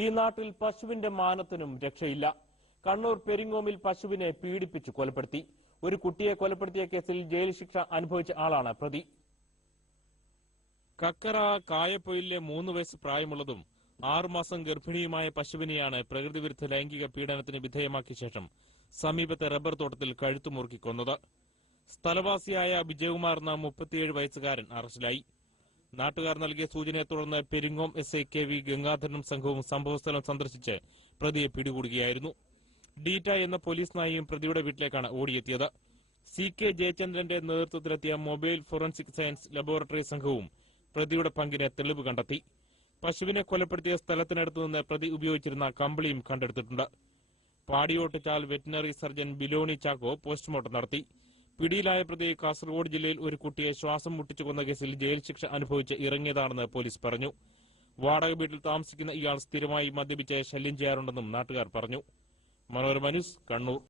ഈ നാട്ടിൽ പശുവിന്റെ മാനത്തിനും രക്ഷയില്ല. കണ്ണൂർ പെരിങ്ങോമിൽ പശുവിനെ പീഡിപ്പിച്ചു കൊലപ്പെടുത്തി. ഒരു കുട്ടിയെ കൊലപ്പെടുത്തിയ കേസിൽ ജയിൽ ശിക്ഷ അനുഭവിച്ച ആളാണ് പ്രതി. കക്കറ കായപ്പൊയിലെ 3 വയസ്സ് പ്രായമുള്ളതും 6 മാസം ഗർഭിണിയുമായ പശുവിനെയാണ് പ്രകൃതിവിരുദ്ധ ലൈംഗിക പീഡനത്തിന് വിധേയമാക്കിയ ശേഷം സമീപത്തെ റബ്ബർ തോട്ടത്തിൽ കഴുത്തുമുറുക്കി കൊന്നത്. സ്ഥലവാസിയായ വിജയകുമാർ എന്ന 37 വയസ്സുകാരൻ അറസ്റ്റിലായി. നാട്ടുകാർ നൽകിയ സൂചനയെ തുടർന്ന് പെരിങ്ങോം SI KV ഗംഗാധരനും സംഘവും സംഭവസ്ഥലം സന്ദർശിച്ച് പ്രതിയെ പിടികൂടുകയായിരുന്നു. ഡീറ്റ എന്ന പോലീസ് നായയും പ്രതിയുടെ വീട്ടിലേക്കാണ് ഓടിയെത്തിയത്. CK ജയചന്ദ്രന്റെ നേതൃത്വത്തിലെത്തിയ മൊബൈൽ ഫോറൻസിക് സയൻസ് ലബോറട്ടറി സംഘവും പ്രതിയുടെ പങ്കിന് തെളിവ് കണ്ടെത്തി. പശുവിനെ കൊലപ്പെടുത്തിയ സ്ഥലത്തിനടുത്തുനിന്ന് പ്രതി ഉപയോഗിച്ചിരുന്ന കമ്പിളിയും കണ്ടെടുത്തിട്ടുണ്ട്. Padiyottuchal veterinary surgeon Biloni Chacko postmortem നടത്തി. പിടിയിലായ പ്രതി കാസർഗോഡ് ജില്ലയിൽ ഒരു കുട്ടിയെ ശ്വാസം മുട്ടിച്ചു കൊന്ന കേസിൽ ജയിൽ ശിക്ഷ അനുഭവിച്ച് ഇറങ്ങിയതാണെന്ന് പോലീസ് പറഞ്ഞു. വാടക വീട്ടിൽ താമസിക്കുന്ന ഇയാൾ സ്ഥിരമായി മദ്യപിച്ച് ശല്യം ചെയ്യാറുണ്ടെന്നും നാട്ടുകാർ പറഞ്ഞു. മനോരമ ന്യൂസ്, കണ്ണൂർ.